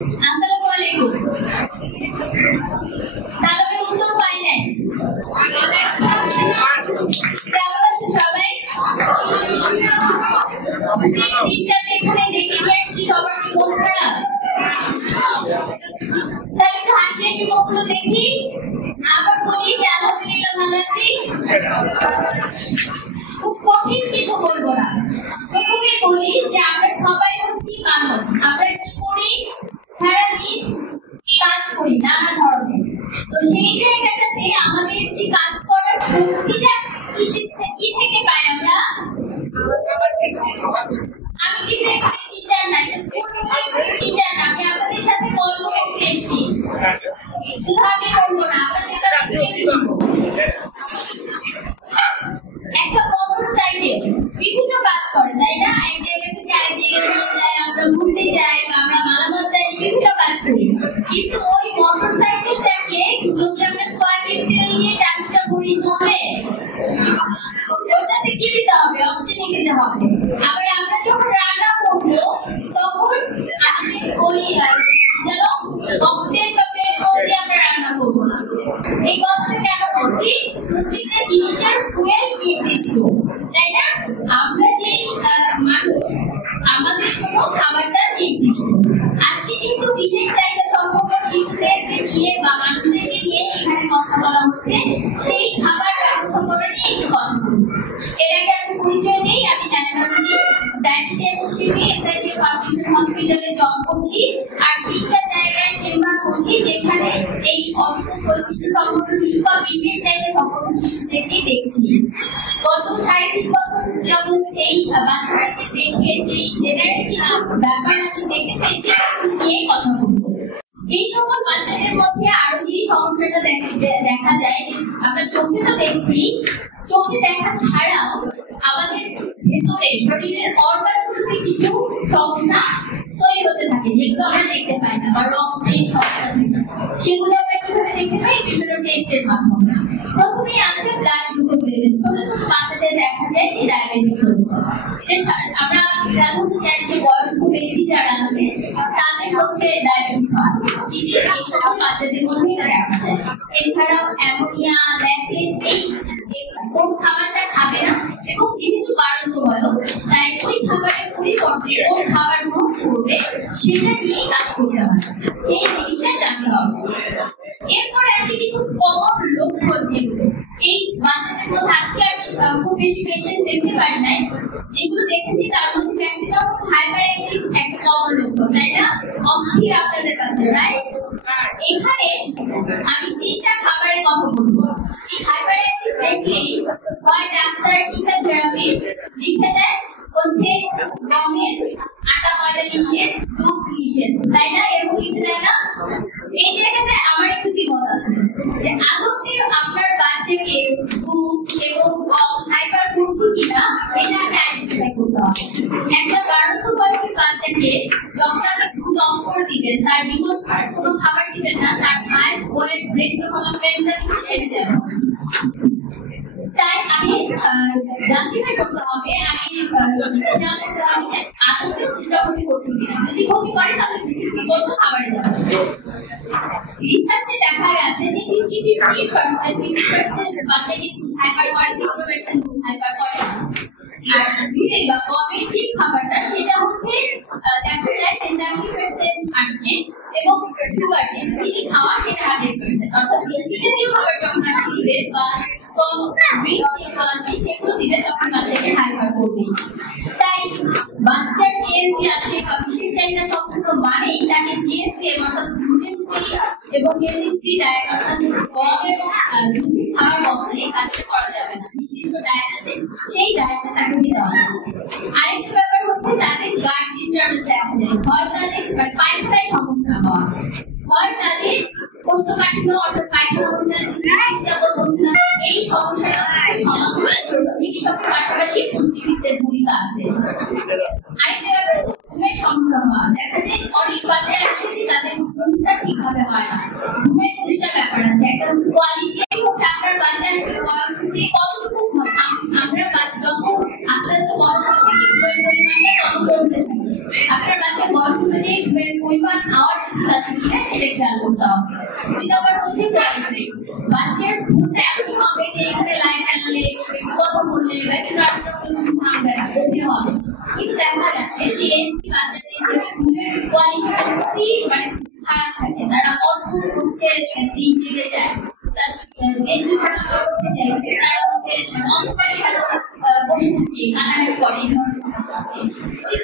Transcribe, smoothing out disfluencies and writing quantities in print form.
আসসালামু আলাইকুম। তাহলে উত্তর পাই নাই। কেমন আছে সবাই? তিনটাতে এখানে দেখে নিয়ে আসছি, সবার কি মন খারাপ? তাহলে একটু হাসি হাসি মুখগুলো দেখি। আবার বলি যে আলহামদুলিল্লাহ ভালো আছি। খুব কঠিন কিছু বলবো না, প্রথমে বলি যে আমরা সবাই হচ্ছি মানুষ। আমরা কি করি? সারাদিন কাজ করি নানা ধরনের। তো সেই জায়গাটাতে আমাদের যে কাজ করার শক্তিটা কি থেকে পাই আমরা? আমি কিন্তু এখানে টিচার না, টিচার না, আমি আপনাদের সাথে গল্প করতে এসেছি। শুধু আমি বলবো না, আপনাদের কাছ থেকে শুনবো। একটা মোটরসাইকেল বিভিন্ন কাজ করে, তাই না? এক জায়গা থেকে আরেক জায়গায় যায়, আমরা ঘুরতে যাই, আমরা মালামাল যাই, বিভিন্ন কাজ করি। কিন্তু ওই মোটরসাইকেলটাকে যদি আমরা সয়াবিন তেল দিয়ে টাকা ভরি জমে, ওটাতে কি দিতে হবে? অক্সিজেন দিতে হবে। আবার আমরা যখন রান্না করবো তখন ওই যেন অক্সিজেন বা পেট্রোল দিয়ে আমরা রান্না করবো না। এই কথাটা কেন বলছি? প্রত্যেকটা জিনিসের ফুয়েল নির্দিষ্ট, তাই না? আমরা যে মানুষ, আমাদের জন্য খাবারটা নির্দিষ্ট। আজকে কিন্তু বিশেষ চাহিদা সম্পন্ন শিশুদেরকে নিয়ে বা মানুষদেরকে নিয়ে এখানে কথা বলা হচ্ছে, সেই খাবার ব্যবস্থাপনা নিয়ে একটু কথা বলবো। এর আগে আমি পরিচয় দিই, আমি ডায়াবেটিশিয়ান হিসেবে এসআইটি ফাউন্ডেশন হসপিটালে জব করছি, আর তিনটা জায়গায় চেম্বার করছি যেখানে এই অবিকল বৈশিষ্ট্য সম্পন্ন শিশু বা বিশেষ চাহিদা সম্পন্ন শিশুদেরকে দেখছি। গত 3.5 বছর যাবত এই বাচ্চাদেরকে দেখে যে জেনারেল কিছু ব্যাপার আমি দেখতে পেয়েছি নিয়ে কথা বলবো। এই সময় বাচ্চাদের মধ্যে আরো যে সমস্যাটা দেখা যায়, আমরা চোখে তো দেখছি, চোখে দেখা ছাড়াও আমাদের ভেতরে শরীরের অর্গানগুলোতে কিছু সমস্যা তৈরি হতে থাকে, যেগুলো আমরা দেখতে পাই না, বা রক্তের সমস্যা থাকে। সেগুলো আমরা কিভাবে দেখতে পাই? বিভিন্ন টেস্টের মাধ্যমে। প্রথমেই আছে ব্লাড গ্লুকোজ লেভেল। ছোট ছোট বাচ্চাদের দেখা যায় যে ডায়াবেটিস হয়েছে। আমরা সাধারণত জানি যে বয়স্ক ব্যক্তি যারা আছে তাদের হচ্ছে ডায়াবেটিস হয়, কিন্তু এই সকল বাচ্চাদের মধ্যে এটা দেখা যায়। এছাড়াও অ্যামোনিয়া, ল্যাকটেজ, এই কোন খাবারটা খাবে না, এবং যেহেতু বাড়ন্ত বয়স, তাই ওই খাবারের পরিবর্তে কোন খাবার গ্রহণ করবে সেটা নিয়ে কাজ করতে হয়, সেই জিনিসটা জানতে হবে। এরপরে আসে কিছু কমন লক্ষণ, যেগুলো এই বাচ্চাদের মধ্যে আজকে আমি খুব বেশি পেশেন্ট দেখতে পারি নাই, যেগুলো দেখেছি তার মধ্যে ম্যাক্সিমাম হাইপার অ্যাক্টিভ একটা কমন লক্ষণ, তাই না? অস্থির আপনাদের বাচ্চারাই। এখানে আমি 3টা খাবারের কথা বলবো। এই হাইপার অ্যাক্টিভ দেখলেই হয় ডাক্তার কিংবা থেরাপিস্ট লিখে দেয় হচ্ছে গমের আটা ময়দা নিষেধ, দুধ নিষেধ, তাই না? এরকম লিখে দেয় না? এই জায়গাতে আমার একটু দ্বিমত আছে যে আদতে আপনার বাচ্চাকে দুধ এবং গম হাইপার করছে কিনা এটা আগে আইডেন্টিফাই করতে হবে। একটা বাড়ন্ত বয়সের বাচ্চাকে যখন আপনি দুধ অফ করে দিবেন, তার বিকল্প কোনো খাবার দিবেন না, তার হাইট ওয়েট ব্রেন ডেভেলপমেন্টটা থেমে যাবে। তাই আমি জাস্টিফাই করতে হবে, আমি করতে হবে যে আদতে দুধটা ক্ষতি করছে কিনা। যদি ক্ষতি করে তাহলে বিকল্প খাবারে যাবে। রিসার্চে দেখা গেছে যে 50% বাচ্চা কিন্তু হাইপার করে, 50% দুধ হাইপার করে। আর দুধের বা গমের যে খাবারটা সেটা হচ্ছে দেখা যায় 70% আসছে, এবং সুগার চিনি খাওয়া সেটা 100%। অর্থাৎ মিষ্টি জাতীয় খাবার যখন আপনি দিবেন বা সেগুলো দিবেন তখন বাচ্চাকে হাইপার করবে। তাই বাচ্চার টিএসডি আছে বা বিশেষ চাহিদা সম্পন্ন মানেই তাকে জিএসডি অর্থাৎ গ্লুটেন ফ্রি এবং হেলদি ফ্রি ডায়েট অর্থাৎ গম এবং দুধ খাওয়ার মধ্যে কাজটা করা যাবে না। নির্দিষ্ট ডায়েট আছে, সেই ডায়েটটা তাকে দিতে হবে। আরেকটা ব্যাপার হচ্ছে তাদের গাট ডিস্টারবেন্স দেখা যায়, হয় তাদের পায়খানায় সমস্যা হয়, হয় তাদের কোষ্ঠকাঠিন্য অর্থাৎ পায়খানা হচ্ছে না। এই সমস্যাটা সমাধানের জন্য চিকিৎসকের পাশাপাশি পুষ্টিবিদদের ভূমিকা আছে। আরেকটা ব্যাপার হচ্ছে ঘুমের সমস্যা হওয়া, দেখা যায় অনেক বাচ্চা আছে যে তাদের ঘুমটা ঠিকভাবে হয় না। ঘুমের 2টা ব্যাপার আছে, একটা হচ্ছে কোয়ালিটি, হচ্ছে আপনার বাচ্চার বয়স থেকে কতটুকু আমরা যত আস্তে আস্তে বড় হচ্ছে ঘুমের পরিমাণটা তত কমতে থাকে। আপনার বাচ্চার বয়স অনুযায়ী ঘুমের পরিমাণ আওয়ার ঠিক আছে কিনা সেটা খেয়াল করতে হবে। 2 নম্বর হচ্ছে কোয়ালিটি, বাচ্চার ঘুমটা এমন হবে যে এখানে লাইন টানালে কথা বললে বা একটু থাকবে না, গভীর হবে। কিন্তু দেখা যাচ্ছে যে বাচ্চাদের ঘুমের কোয়ালিটিটা সত্যি মানে খারাপ থাকে, তারা অল্প হচ্ছে দিন জেগে যায়, তারা হচ্ছে অন্ধকারে বসে থাকে, কান্নাকাটি করে, এই ধরনের সমস্যা থাকে। ওই